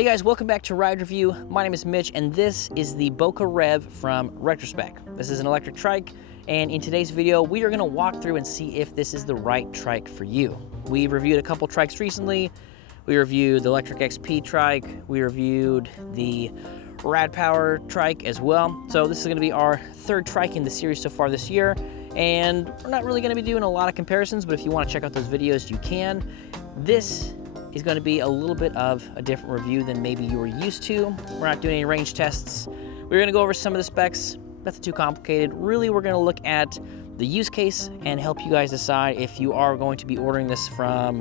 Hey guys, welcome back to Ride Review. My name is Mitch, and this is the Boca Rev from Retrospec. This is an electric trike, and in today's video, we are gonna walk through and see if this is the right trike for you. We reviewed a couple trikes recently. We reviewed the electric XP trike. We reviewed the Rad Power trike as well. So this is gonna be our third trike in the series so far this year, and we're not really gonna be doing a lot of comparisons, but if you wanna check out those videos, you can. This is going to be a little bit of a different review than maybe you were used to. We're not doing any range tests. We're going to go over some of the specs. Nothing too complicated. Really, we're going to look at the use case and help you guys decide if you are going to be ordering this from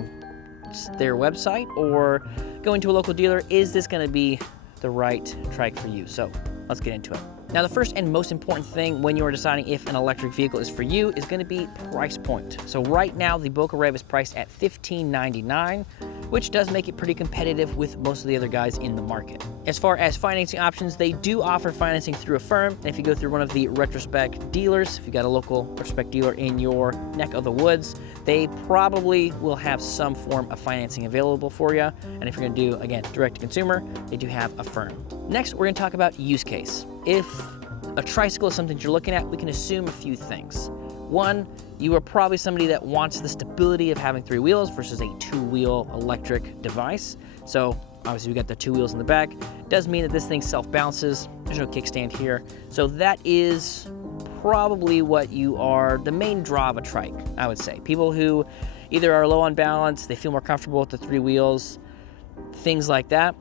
their website or going to a local dealer. Is this going to be the right trike for you? So let's get into it. Now, the first and most important thing when you're deciding if an electric vehicle is for you is going to be price point. So right now, the Boca Rev is priced at $15.99, which does make it pretty competitive with most of the other guys in the market. As far as financing options, they do offer financing through a firm. And if you go through one of the Retrospec dealers, if you got a local Retrospec dealer in your neck of the woods, they probably will have some form of financing available for you. And if you're gonna do, again, direct to consumer, they do have a firm. Next, we're gonna talk about use case. If a tricycle is something you're looking at, we can assume a few things. One, you are probably somebody that wants the stability of having three wheels versus a two-wheel electric device. So obviously we got the two wheels in the back. Does mean that this thing self-bounces. There's no kickstand here. So that is probably what you are, the main draw of a trike, I would say. People who either are low on balance, they feel more comfortable with the three wheels, things like that.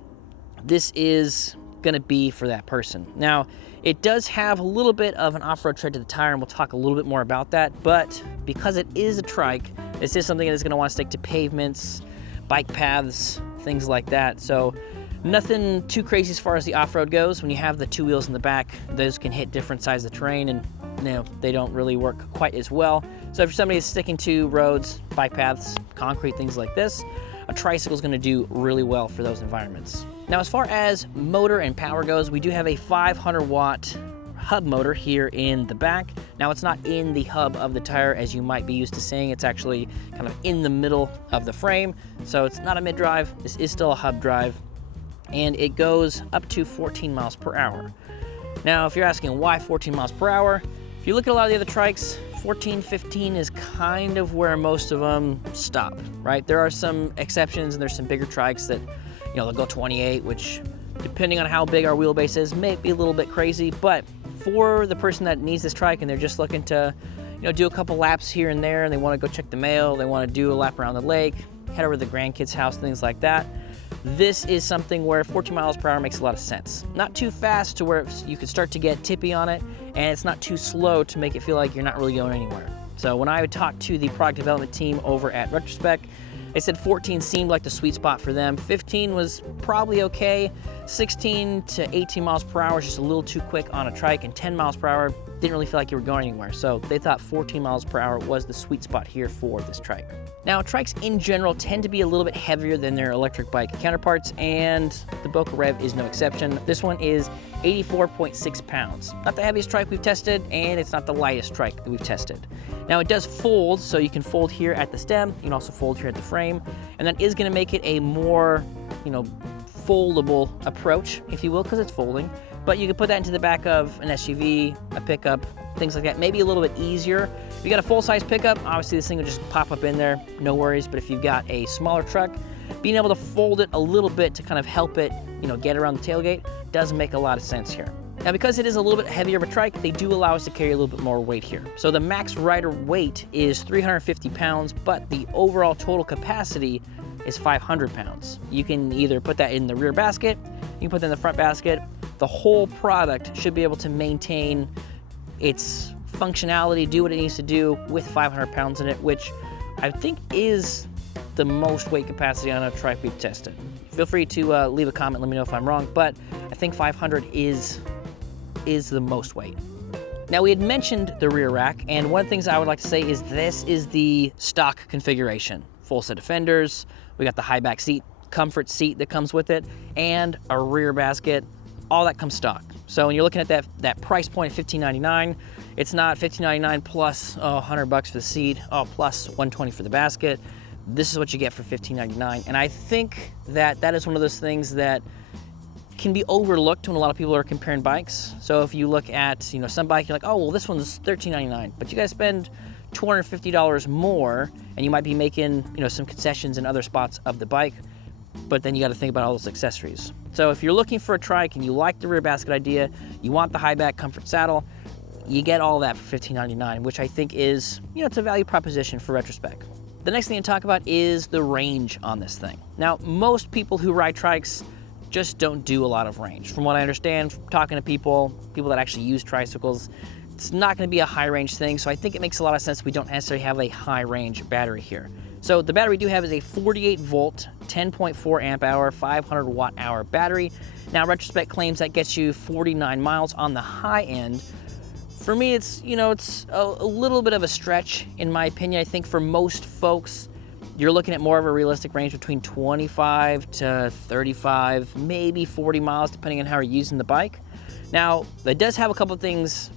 This is gonna be for that person. Now, it does have a little bit of an off-road tread to the tire, and we'll talk a little bit more about that, but because it is a trike, this is something that's gonna wanna stick to pavements, bike paths, things like that. So nothing too crazy as far as the off-road goes. When you have the two wheels in the back, those can hit different sides of the terrain, and they don't really work quite as well. So if somebody is sticking to roads, bike paths, concrete, things like this, a tricycle is gonna do really well for those environments. Now, as far as motor and power goes, we do have a 500-watt hub motor here in the back. Now, it's not in the hub of the tire as you might be used to seeing. It's actually kind of in the middle of the frame. So it's not a mid-drive. This is still a hub drive, and it goes up to 14 miles per hour. Now, if you're asking why 14 miles per hour, if you look at a lot of the other trikes, 14, 15 is kind of where most of them stop, right? There are some exceptions, and there's some bigger trikes that, they'll go 28, which, depending on how big our wheelbase is, may be a little bit crazy. But for the person that needs this trike and they're just looking to, do a couple laps here and there, and they want to go check the mail, they want to do a lap around the lake, head over to the grandkids' house, things like that, this is something where 14 miles per hour makes a lot of sense. Not too fast to where you could start to get tippy on it, and it's not too slow to make it feel like you're not really going anywhere. So when I would talk to the product development team over at Retrospec, they said 14 seemed like the sweet spot for them. 15 was probably okay. 16 to 18 miles per hour is just a little too quick on a trike, and 10 miles per hour didn't really feel like you were going anywhere. So they thought 14 miles per hour was the sweet spot here for this trike. Now, trikes in general tend to be a little bit heavier than their electric bike counterparts, and the Boca Rev is no exception. This one is 84.6 pounds. Not the heaviest trike we've tested, and it's not the lightest trike that we've tested. Now, it does fold, so you can fold here at the stem, you can also fold here at the frame, and that is gonna make it a more, foldable approach, if you will, because it's folding. But you can put that into the back of an SUV, a pickup, things like that. Maybe a little bit easier. If you got a full-size pickup, obviously this thing will just pop up in there, no worries. But if you've got a smaller truck, being able to fold it a little bit to kind of help it, get around the tailgate does make a lot of sense here. Now, because it is a little bit heavier of a trike, they do allow us to carry a little bit more weight here. So the max rider weight is 350 pounds, but the overall total capacity is 500 pounds. You can either put that in the rear basket, you can put that in the front basket. The whole product should be able to maintain its functionality, do what it needs to do with 500 pounds in it, which I think is the most weight capacity on a trike we've tested. Feel free to leave a comment, let me know if I'm wrong, but I think 500 is the most weight. Now, we had mentioned the rear rack, and one of the things I would like to say is this is the stock configuration. Full set of fenders, we got the high back seat, comfort seat that comes with it, and a rear basket. All that comes stock. So when you're looking at that price point of $15.99, it's not $15.99 plus $100 for the seat, plus $120 for the basket. this is what you get for $15.99. And I think that that is one of those things that can be overlooked when a lot of people are comparing bikes. So if you look at, you know, some bike, you're like, oh, well, this one's $13.99, but you guys spend $250 more, and you might be making, you know, some concessions in other spots of the bike, but then you got to think about all those accessories. So if you're looking for a trike and you like the rear basket idea, you want the high back comfort saddle, you get all that for $15.99, which I think is, you know, it's a value proposition for Retrospec. The next thing to talk about is the range on this thing. Now, most people who ride trikes just don't do a lot of range. From what I understand, from talking to people that actually use tricycles, it's not gonna be a high range thing, so I think it makes a lot of sense we don't necessarily have a high range battery here. So the battery we do have is a 48 volt, 10.4 amp hour, 500 watt hour battery. Now Retrospec claims that gets you 49 miles on the high end. For me, it's, you know, it's a little bit of a stretch in my opinion. I think for most folks, you're looking at more of a realistic range between 25 to 35, maybe 40 miles, depending on how you're using the bike. Now, it does have a couple of things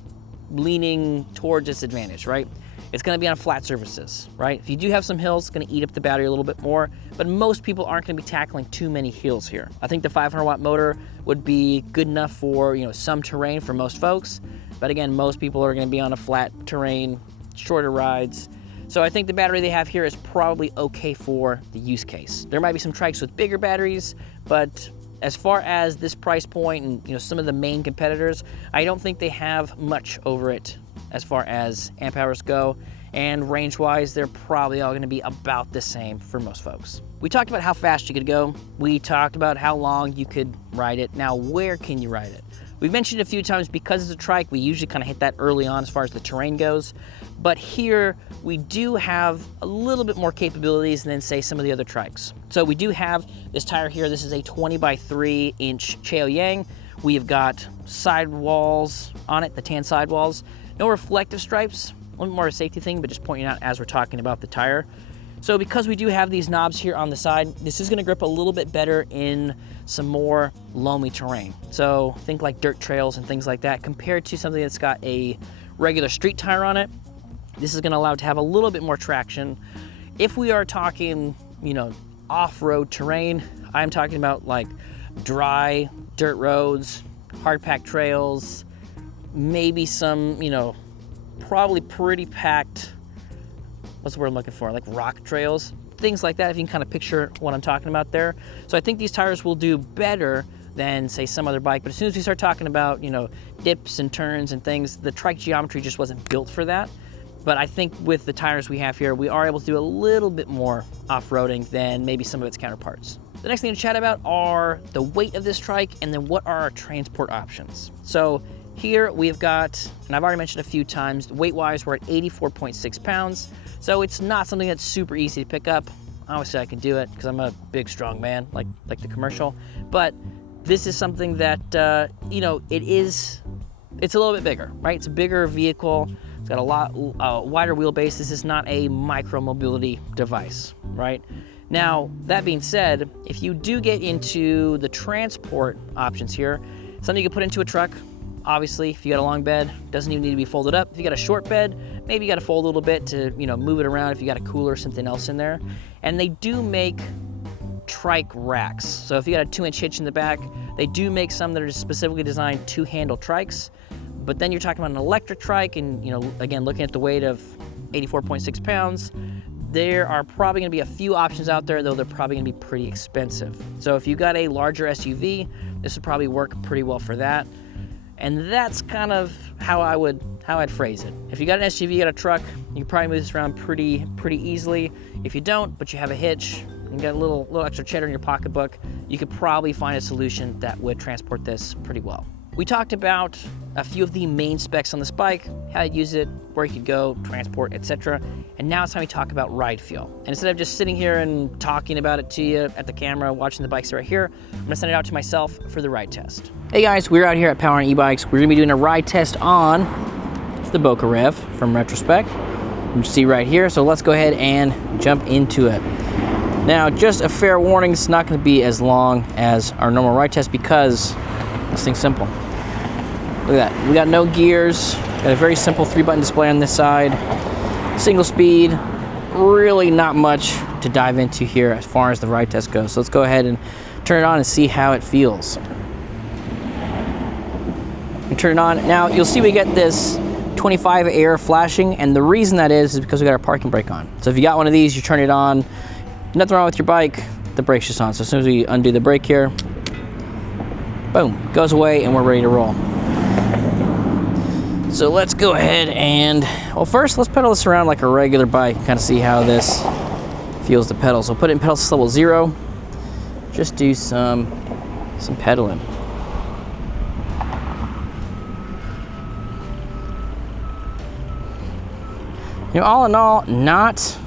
leaning towards its advantage, right? It's gonna be on flat surfaces, right? If you do have some hills, it's gonna eat up the battery a little bit more, but most people aren't gonna be tackling too many hills here. I think the 500 watt motor would be good enough for, you know, some terrain for most folks, but again, most people are gonna be on a flat terrain, shorter rides. So I think the battery they have here is probably okay for the use case. There might be some trikes with bigger batteries, but as far as this price point and, you know, some of the main competitors, I don't think they have much over it as far as amp hours go. And range-wise, they're probably all gonna be about the same for most folks. We talked about how fast you could go. We talked about how long you could ride it. Now, where can you ride it? We've mentioned a few times, because it's a trike, we usually kind of hit that early on as far as the terrain goes. But here, we do have a little bit more capabilities than, say, some of the other trikes. So we do have this tire here. This is a 20 by 3 inch Chao Yang. We've got sidewalls on it, the tan sidewalls. No reflective stripes, a little more a safety thing, but just pointing out as we're talking about the tire. So because we do have these knobs here on the side, this is gonna grip a little bit better in some more loamy terrain. So think like dirt trails and things like that, compared to something that's got a regular street tire on it. This is gonna allow it to have a little bit more traction. If we are talking, you know, off-road terrain, I'm talking about like dry dirt roads, hard packed trails, maybe some, you know, probably pretty packed, what's the word I'm looking for? Like rock trails, things like that, if you can kind of picture what I'm talking about there. So I think these tires will do better than, say, some other bike. But as soon as we start talking about, you know, dips and turns and things, the trike geometry just wasn't built for that. But I think with the tires we have here, we are able to do a little bit more off-roading than maybe some of its counterparts. The next thing to chat about are the weight of this trike and then what are our transport options. So here we've got, and I've already mentioned a few times, weight-wise, we're at 84.6 pounds. So it's not something that's super easy to pick up. Obviously I can do it because I'm a big, strong man, like the commercial. But this is something that, you know, it's a little bit bigger, right? It's a bigger vehicle. It's got a lot wider wheelbase. This is not a micro-mobility device, right? Now, that being said, if you do get into the transport options here, something you can put into a truck. Obviously, if you got a long bed, doesn't even need to be folded up. If you got a short bed, maybe you got to fold a little bit to, you know, move it around if you got a cooler or something else in there. And they do make trike racks. So if you got a 2-inch hitch in the back, they do make some that are specifically designed to handle trikes. But then you're talking about an electric trike and, you know, again, looking at the weight of 84.6 pounds, there are probably gonna be a few options out there, though they're probably gonna be pretty expensive. So if you got a larger SUV, this would probably work pretty well for that. And that's kind of how I'd phrase it. If you got an SUV, you got a truck, you can probably move this around pretty easily. If you don't, but you have a hitch, and you got a little extra cheddar in your pocketbook, you could probably find a solution that would transport this pretty well. We talked about a few of the main specs on this bike, how to use it, where you could go, transport, etc. And now it's time we talk about ride feel. And instead of just sitting here and talking about it to you at the camera, watching the bikes right here, I'm gonna send it out to myself for the ride test. Hey guys, we're out here at Power on E-Bikes. We're gonna be doing a ride test on the Boca Rev from Retrospec. You can see right here, so let's go ahead and jump into it. Now, just a fair warning, it's not gonna be as long as our normal ride test because this thing's simple. Look at that, we got no gears, got a very simple 3-button display on this side, single speed, really not much to dive into here as far as the ride test goes. So let's go ahead and turn it on and see how it feels. You turn it on. Now you'll see we get this 25 air flashing, and the reason that is because we got our parking brake on. So if you got one of these, you turn it on, nothing wrong with your bike, the brake's just on. So as soon as we undo the brake here, boom, goes away and we're ready to roll. So let's go ahead and, well, first let's pedal this around like a regular bike and kind of see how this feels to pedal. So put it in pedal assist level 0, just do some pedaling. You know, all in all, not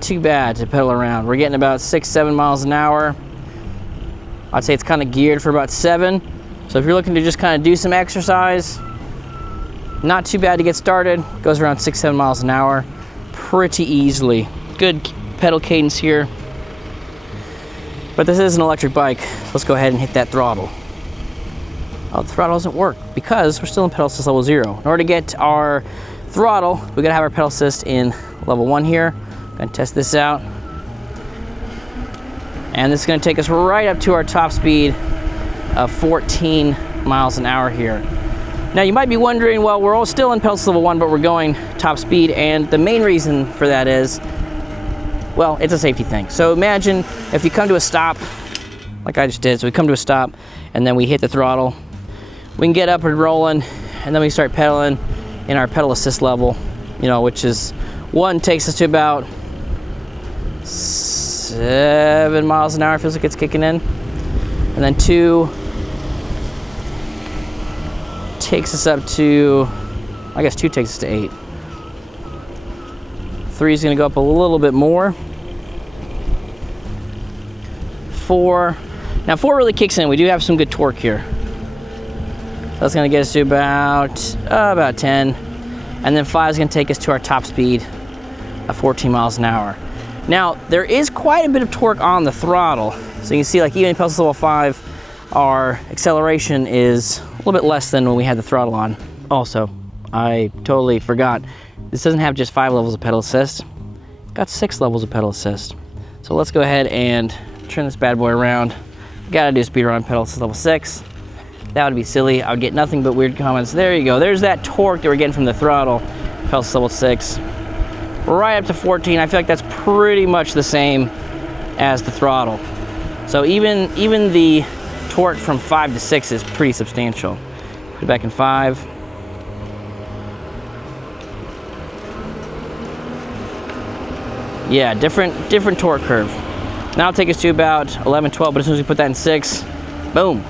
too bad to pedal around. We're getting about 6-7 miles an hour. I'd say it's kind of geared for about 7. So if you're looking to just kind of do some exercise, not too bad to get started. Goes around 6-7 miles an hour pretty easily. Good pedal cadence here. But this is an electric bike, so let's go ahead and hit that throttle. Oh, the throttle doesn't work because we're still in pedal assist level 0. In order to get our throttle, we gotta have our pedal assist in level 1 here. Gonna test this out. And this is gonna take us right up to our top speed of 14 miles an hour here. Now you might be wondering, well, we're all still in pedal assist level 1, but we're going top speed, and the main reason for that is, well, it's a safety thing. So imagine if you come to a stop, like I just did. So we come to a stop, and then we hit the throttle. We can get up and rolling, and then we start pedaling in our pedal assist level, you know, which is 1 takes us to about 7 miles an hour, feels like it's kicking in. And then 2 takes us up to, I guess 2 takes us to 8. 3 is gonna go up a little bit more. 4, now 4 really kicks in. We do have some good torque here. That's gonna get us to about 10. And then 5 is gonna take us to our top speed of 14 miles an hour. Now, there is quite a bit of torque on the throttle. So you can see, like, even in pedal assist level 5, our acceleration is a little bit less than when we had the throttle on. Also, I totally forgot, this doesn't have just 5 levels of pedal assist. It's got 6 levels of pedal assist. So let's go ahead and turn this bad boy around. Gotta do speed run pedal assist level 6. That would be silly. I would get nothing but weird comments. There you go. There's that torque that we're getting from the throttle. Pedal assist level 6. Right up to 14. I feel like that's pretty much the same as the throttle. So even the torque from 5 to 6 is pretty substantial. Put it back in 5. Yeah, different torque curve. Now it'll take us to about 11, 12, but as soon as we put that in 6, boom.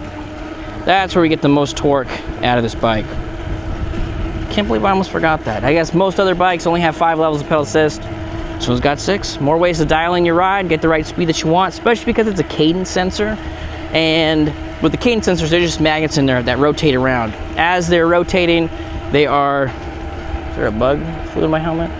That's where we get the most torque out of this bike. Can't believe I almost forgot that. I guess most other bikes only have 5 levels of pedal assist. This one's got 6. More ways to dial in your ride, get the right speed that you want, especially because it's a cadence sensor. And with the cadence sensors, they're just magnets in there that rotate around. As they're rotating, they are... Is there a bug that flew in my helmet?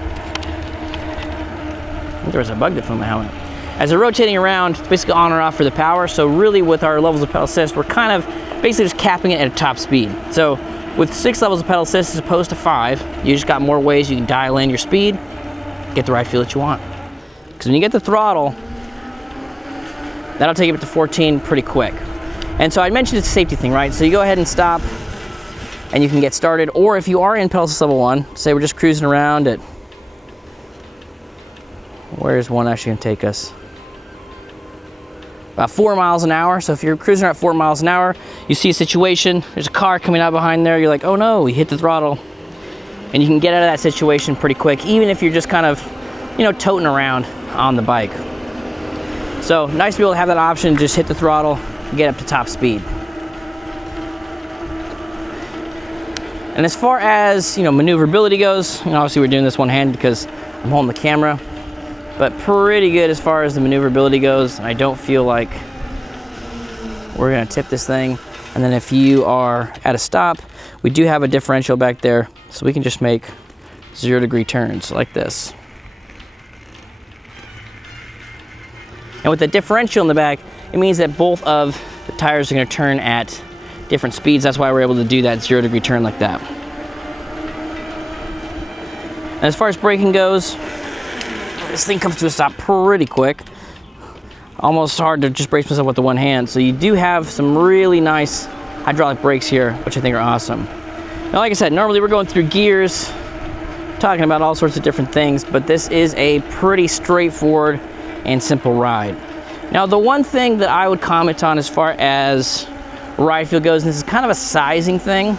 I think there was a bug that flew in my helmet. As they're rotating around, it's basically on or off for the power. So really with our levels of pedal assist, we're kind of basically just capping it at a top speed. So with 6 levels of pedal assist as opposed to 5, you just got more ways you can dial in your speed, get the right feel that you want. Because when you get the throttle, that'll take you up to 14 pretty quick. And so I mentioned it's a safety thing, right? So you go ahead and stop, and you can get started. Or if you are in pedal assist level 1, say we're just cruising around at, where's one actually gonna take us? About 4 miles an hour. So if you're cruising at 4 miles an hour, you see a situation, there's a car coming out behind there, you're like, oh no, you hit the throttle. And you can get out of that situation pretty quick, even if you're just kind of, you know, toting around on the bike. So nice to be able to have that option, just hit the throttle, and get up to top speed. And as far as, you know, maneuverability goes, you know, obviously we're doing this one-handed because I'm holding the camera. But pretty good as far as the maneuverability goes. I don't feel like we're gonna tip this thing. And then if you are at a stop, we do have a differential back there, so we can just make 0-degree turns like this. And with the differential in the back, it means that both of the tires are gonna turn at different speeds. That's why we're able to do that 0-degree turn like that. And as far as braking goes, this thing comes to a stop pretty quick. Almost hard to just brace myself with the one hand. So you do have some really nice hydraulic brakes here, which I think are awesome. Now, like I said, normally we're going through gears, talking about all sorts of different things, but this is a pretty straightforward and simple ride. Now, the one thing that I would comment on as far as ride feel goes, and this is kind of a sizing thing,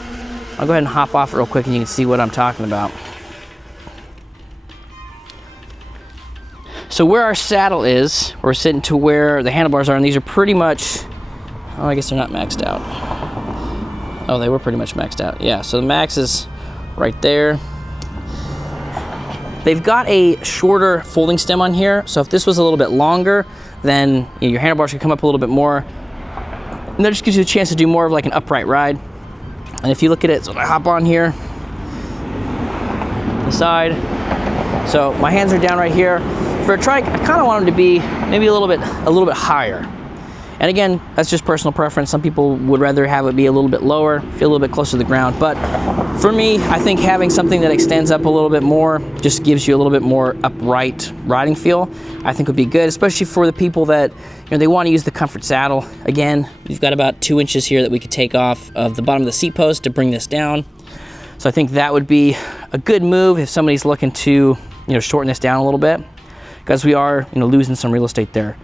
I'll go ahead and hop off real quick and you can see what I'm talking about. So where our saddle is, we're sitting to where the handlebars are, and these are pretty much, oh, I guess they're not maxed out. Oh, they were pretty much maxed out. Yeah, so the max is right there. They've got a shorter folding stem on here, so if this was a little bit longer, then your handlebars could come up a little bit more. And that just gives you a chance to do more of like an upright ride. And if you look at it, so I hop on here, the side. So my hands are down right here. For a trike, I kind of want them to be maybe a little bit higher. And again, that's just personal preference. Some people would rather have it be a little bit lower, feel a little bit closer to the ground. But for me, I think having something that extends up a little bit more just gives you a little bit more upright riding feel. I think would be good, especially for the people that, you know, they want to use the comfort saddle. Again, we've got about 2 inches here that we could take off of the bottom of the seat post to bring this down. So I think that would be a good move if somebody's looking to, you know, shorten this down a little bit, because we are, you know, losing some real estate there.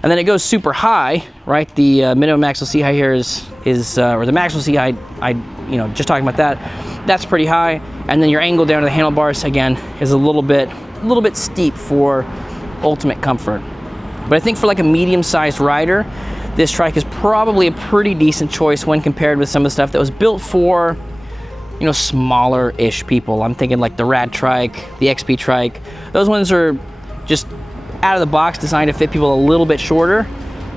And then it goes super high, right? The minimum maximum seat height here is or the maximum seat height, you know, just talking about that, that's pretty high. And then your angle down to the handlebars, again, is a little bit steep for ultimate comfort. But I think for like a medium-sized rider, this trike is probably a pretty decent choice when compared with some of the stuff that was built for, you know, smaller-ish people. I'm thinking like the Rad trike, the XP trike. Those ones are just out of the box designed to fit people a little bit shorter.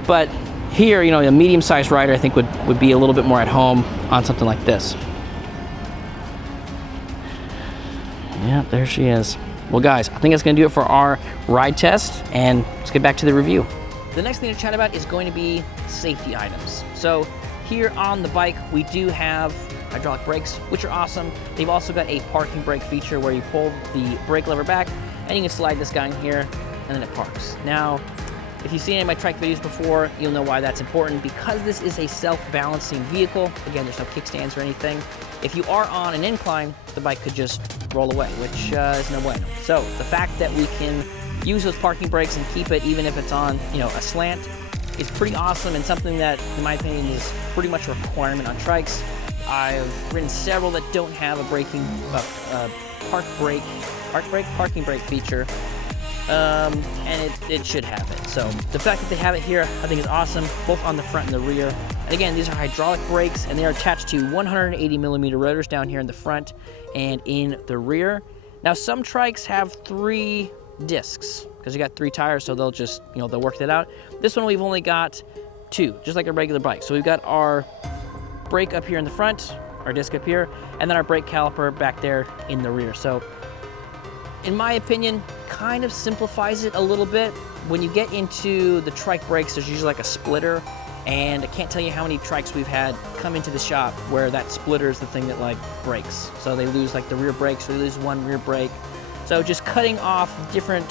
But here, you know, a medium-sized rider I think would be a little bit more at home on something like this. Yeah, there she is. Well guys, I think that's gonna do it for our ride test, and let's get back to the review. The next thing to chat about is going to be safety items. So here on the bike, we do have hydraulic brakes, which are awesome. They've also got a parking brake feature where you pull the brake lever back and you can slide this guy in here and then it parks. Now, if you've seen any of my trike videos before, you'll know why that's important. Because this is a self-balancing vehicle, again, there's no kickstands or anything. If you are on an incline, the bike could just roll away, which is no bueno. So the fact that we can use those parking brakes and keep it even if it's on, you know, a slant is pretty awesome, and something that, in my opinion, is pretty much a requirement on trikes. I've ridden several that don't have a parking brake feature. And it should have it. So the fact that they have it here, I think is awesome, both on the front and the rear. And again, these are hydraulic brakes, and they are attached to 180mm rotors down here in the front and in the rear. Now, some trikes have 3 discs, because you got 3 tires, so they'll just, you know, they'll work that out. This one, we've only got 2, just like a regular bike. So we've got our brake up here in the front, our disc up here, and then our brake caliper back there in the rear. So in my opinion, kind of simplifies it a little bit. When you get into the trike brakes, there's usually like a splitter, and I can't tell you how many trikes we've had come into the shop where that splitter is the thing that like breaks. So they lose like the rear brakes, or they lose one rear brake. So just cutting off different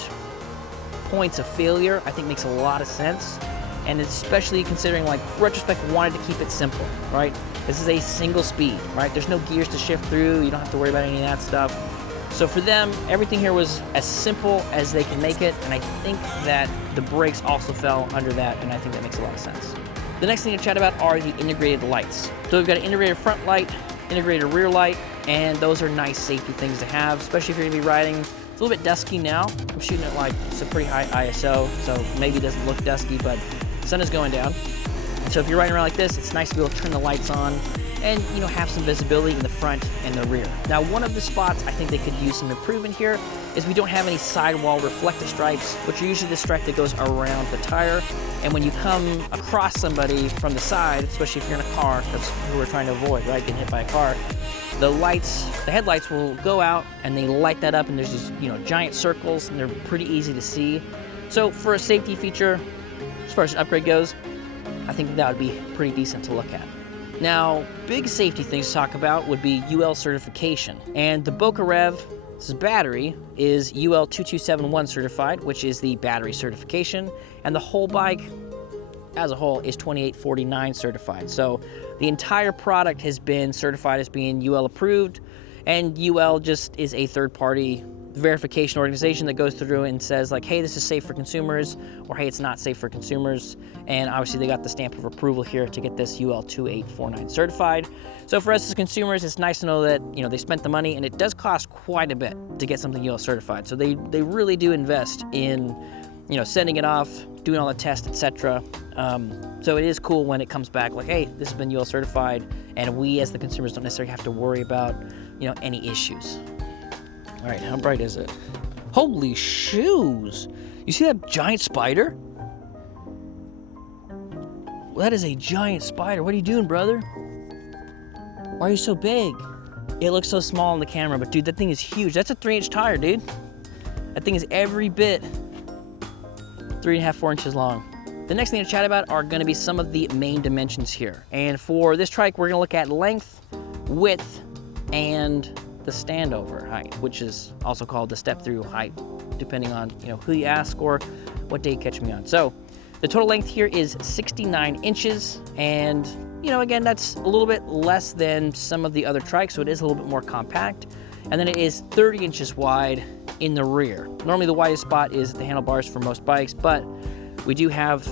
points of failure, I think makes a lot of sense. And especially considering like Retrospec wanted to keep it simple, right? This is a single speed, right? There's no gears to shift through. You don't have to worry about any of that stuff. So for them, everything here was as simple as they can make it, and I think that the brakes also fell under that, and I think that makes a lot of sense. The next thing to chat about are the integrated lights. So we've got an integrated front light, integrated rear light, and those are nice safety things to have, especially if you're gonna be riding. It's a little bit dusky now. I'm shooting at like, it's a pretty high ISO, so maybe it doesn't look dusky, but the sun is going down. So if you're riding around like this, it's nice to be able to turn the lights on and, you know, have some visibility in the front and the rear. Now, one of the spots I think they could use some improvement here is we don't have any sidewall reflective stripes, which are usually the stripe that goes around the tire. And when you come across somebody from the side, especially if you're in a car, that's who we're trying to avoid, right? Getting hit by a car. The lights, the headlights will go out and they light that up, and there's these, you know, giant circles, and they're pretty easy to see. So for a safety feature, as far as an upgrade goes, I think that would be pretty decent to look at. Now, big safety things to talk about would be UL certification. And the Boca Rev This battery is UL 2271 certified, which is the battery certification, and the whole bike as a whole is 2849 certified. So the entire product has been certified as being UL approved, and UL just is a third-party verification organization that goes through and says like, hey, this is safe for consumers, or hey, it's not safe for consumers. And obviously they got the stamp of approval here to get this UL 2849 certified. So for us as consumers, it's nice to know that, you know, they spent the money, and it does cost quite a bit to get something UL certified. So they really do invest in, you know, sending it off, doing all the tests, etc. So it is cool when it comes back like, hey, this has been UL certified, and we as the consumers don't necessarily have to worry about, you know, any issues. All right, how bright is it? Holy shoes! You see that giant spider? Well, that is a giant spider. What are you doing, brother? Why are you so big? It looks so small on the camera, but dude, that thing is huge. That's a 3-inch tire, dude. That thing is every bit 3.5, 4 inches long. The next thing to chat about are gonna be some of the main dimensions here. And for this trike, we're gonna look at length, width, and the standover height, which is also called the step-through height, depending on, you know, who you ask or what day you catch me on. So the total length here is 69 inches, and, you know, again, that's a little bit less than some of the other trikes, so it is a little bit more compact. And then it is 30 inches wide in the rear. Normally the widest spot is at the handlebars for most bikes, but we do have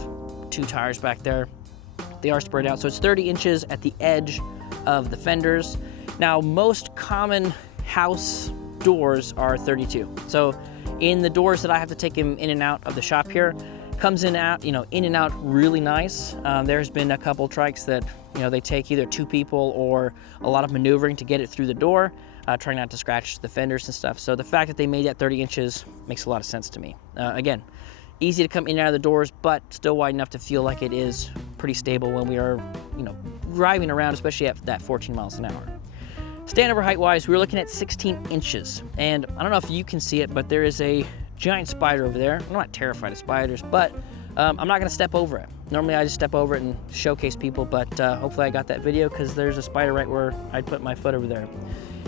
2 tires back there. They are spread out, so it's 30 inches at the edge of the fenders. Now, most common house doors are 32. So in the doors that I have to take him in and out of the shop here, comes in out, you know, in and out really nice. There's been a couple trikes that, you know, they take either 2 people or a lot of maneuvering to get it through the door, trying not to scratch the fenders and stuff. So the fact that they made that 30 inches makes a lot of sense to me. Again, easy to come in and out of the doors, but still wide enough to feel like it is pretty stable when we are, you know, driving around, especially at that 14 miles an hour. Standover height-wise, we're looking at 16 inches. And I don't know if you can see it, but there is a giant spider over there. I'm not terrified of spiders, but I'm not gonna step over it. Normally I just step over it and showcase people, but hopefully I got that video because there's a spider right where I'd put my foot over there.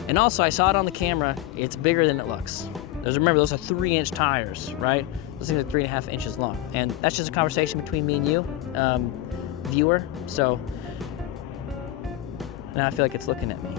And also I saw it on the camera, it's bigger than it looks. Remember, those are 3-inch tires, right? Those things are 3.5 inches long. And that's just a conversation between me and you, viewer. So now I feel like it's looking at me.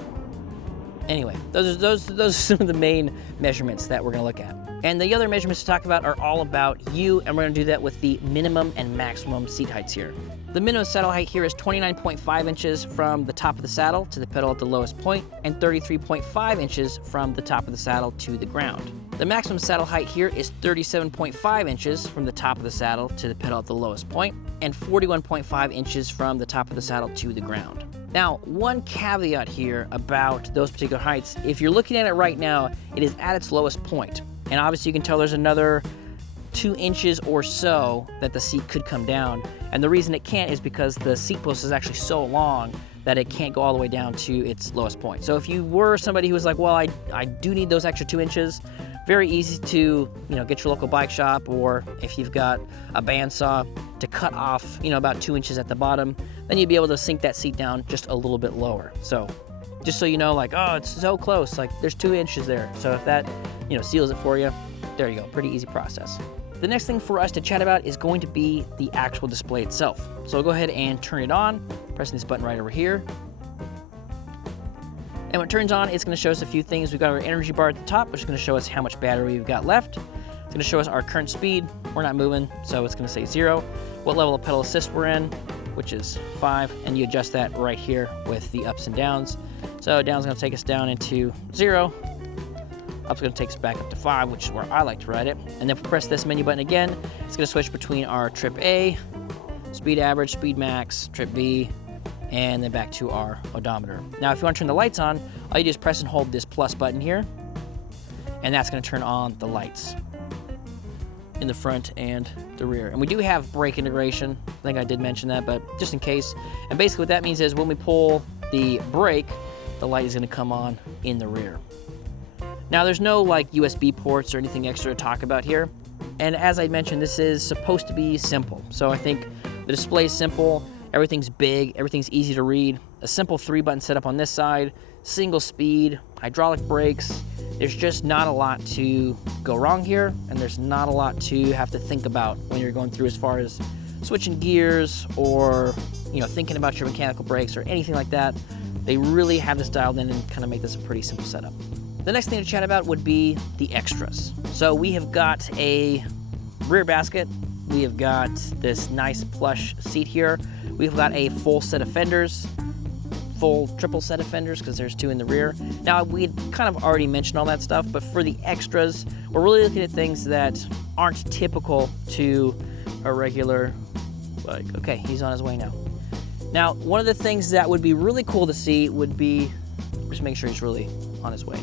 Anyway, those are some of the main measurements that we're gonna look at. And the other measurements to talk about are all about you, and we're gonna do that with the minimum and maximum seat heights here. The minimum saddle height here is 29.5 inches from the top of the saddle to the pedal at the lowest point, and 33.5 inches from the top of the saddle to the ground. The maximum saddle height here is 37.5 inches from the top of the saddle to the pedal at the lowest point, and 41.5 inches from the top of the saddle to the ground. Now, one caveat here about those particular heights, if you're looking at it right now, it is at its lowest point. And obviously you can tell there's another 2 inches or so that the seat could come down. And the reason it can't is because the seat post is actually so long that it can't go all the way down to its lowest point. So if you were somebody who was like, well, I do need those extra 2 inches, very easy to, you know, get your local bike shop, or if you've got a bandsaw, to cut off, you know, about 2 inches at the bottom, then you'd be able to sink that seat down just a little bit lower. So just so you know, like, oh, it's so close, like there's 2 inches there. So if that, you know, seals it for you, there you go, pretty easy process. The next thing for us to chat about is going to be the actual display itself. So I'll go ahead and turn it on, pressing this button right over here. And when it turns on, it's gonna show us a few things. We've got our energy bar at the top, which is gonna show us how much battery we've got left. It's gonna show us our current speed. We're not moving, so it's gonna say 0. What level of pedal assist we're in, which is 5, and you adjust that right here with the ups and downs. So down's gonna take us down into 0. Up's gonna take us back up to 5, which is where I like to ride it. And then if we press this menu button again, it's gonna switch between our trip A, speed average, speed max, trip B, and then back to our odometer. Now, if you want to turn the lights on, all you do is press and hold this plus button here, and that's going to turn on the lights in the front and the rear. And we do have brake integration. I think I did mention that, but just in case. And basically what that means is when we pull the brake, the light is going to come on in the rear. Now, there's no like USB ports or anything extra to talk about here. And as I mentioned, this is supposed to be simple. So I think the display is simple. Everything's big, everything's easy to read. A simple 3-button setup on this side, single speed, hydraulic brakes, There's just not a lot to go wrong here, and there's not a lot to have to think about when you're going through as far as switching gears or, thinking about your mechanical brakes or anything like that. They really have this dialed in and kind of make this a pretty simple setup. The next thing to chat about would be the extras. So we have got a rear basket. We have got this nice plush seat here. We've got a full set of fenders, full triple set of fenders because there's 2 in the rear. Now, we had kind of already mentioned all that stuff, but for the extras, we're really looking at things that aren't typical to a regular bike. Okay, he's on his way now. Now, one of the things that would be really cool to see would be, just make sure he's really on his way.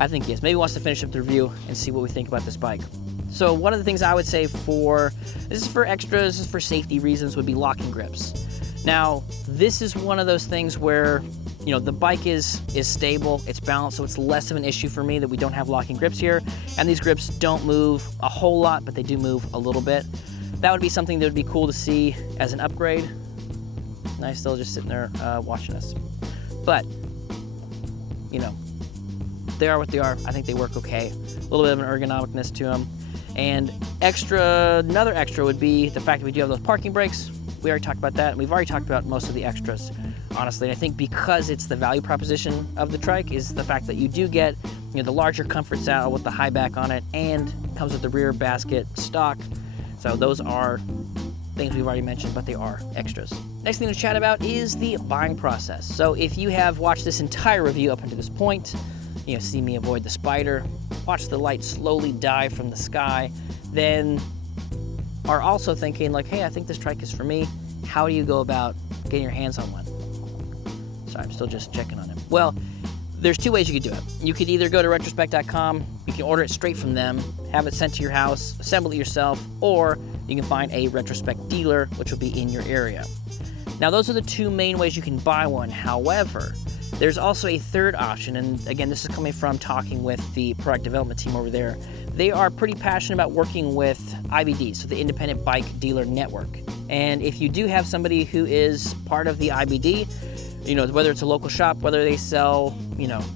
I think he is. Maybe he wants to finish up the review and see what we think about this bike. So one of the things I would say this is for extras, this is for safety reasons, would be locking grips. Now, this is one of those things where, the bike is stable, it's balanced, so it's less of an issue for me that we don't have locking grips here. And these grips don't move a whole lot, but they do move a little bit. That would be something that would be cool to see as an upgrade. Nice, still just sitting there watching us. But, they are what they are. I think they work okay. A little bit of an ergonomicness to them. And another extra would be the fact that we do have those parking brakes. We already talked about that, and we've already talked about most of the extras, honestly. And I think because it's the value proposition of the trike is the fact that you do get, the larger comfort saddle with the high back on it, and comes with the rear basket stock. So those are things we've already mentioned, but they are extras. Next thing to chat about is the buying process. So if you have watched this entire review up until this point, see me avoid the spider, watch the light slowly die from the sky, then are also thinking like, hey, I think this trike is for me. How do you go about getting your hands on one? Sorry, I'm still just checking on him. Well, there's 2 ways you could do it. You could either go to retrospec.com, you can order it straight from them, have it sent to your house, assemble it yourself, or you can find a Retrospec dealer, which will be in your area. Now, those are the 2 main ways you can buy one. However, there's also a third option, and again, this is coming from talking with the product development team over there. They are pretty passionate about working with IBDs, so the Independent Bike Dealer Network. And if you do have somebody who is part of the IBD, whether it's a local shop, whether they sell,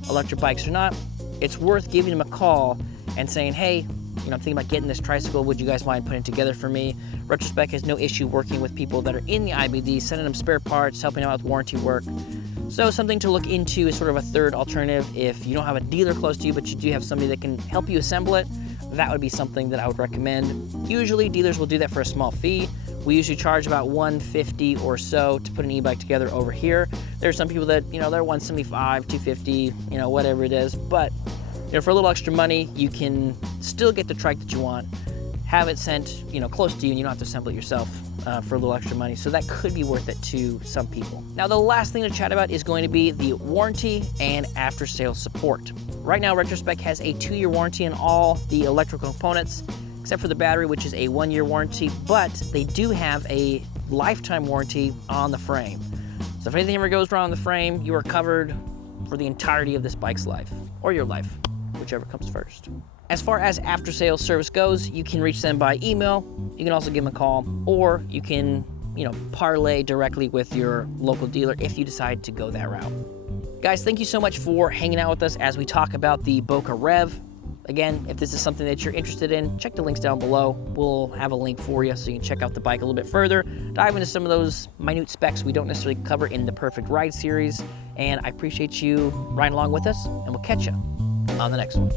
electric bikes or not, it's worth giving them a call and saying, hey, I'm thinking about getting this tricycle. Would you guys mind putting it together for me? Retrospec has no issue working with people that are in the IBD, sending them spare parts, helping out with warranty work. So something to look into is sort of a third alternative. If you don't have a dealer close to you, but you do have somebody that can help you assemble it, that would be something that I would recommend. Usually dealers will do that for a small fee. We usually charge about $150 or so to put an e-bike together over here. There's some people that, they're $175, $250, whatever it is. But, for a little extra money, you can still get the trike that you want, have it sent, close to you, and you don't have to assemble it yourself for a little extra money. So that could be worth it to some people. Now, the last thing to chat about is going to be the warranty and after-sales support. Right now, Retrospec has a 2-year warranty on all the electrical components, except for the battery, which is a 1-year warranty, but they do have a lifetime warranty on the frame. So if anything ever goes wrong on the frame, you are covered for the entirety of this bike's life, or your life, whichever comes first. As far as after-sales service goes, you can reach them by email. You can also give them a call, or you can, parlay directly with your local dealer if you decide to go that route. Guys, thank you so much for hanging out with us as we talk about the Boca Rev. Again, if this is something that you're interested in, check the links down below. We'll have a link for you so you can check out the bike a little bit further, dive into some of those minute specs we don't necessarily cover in the Perfect Ride series. And I appreciate you riding along with us, and we'll catch you on the next one.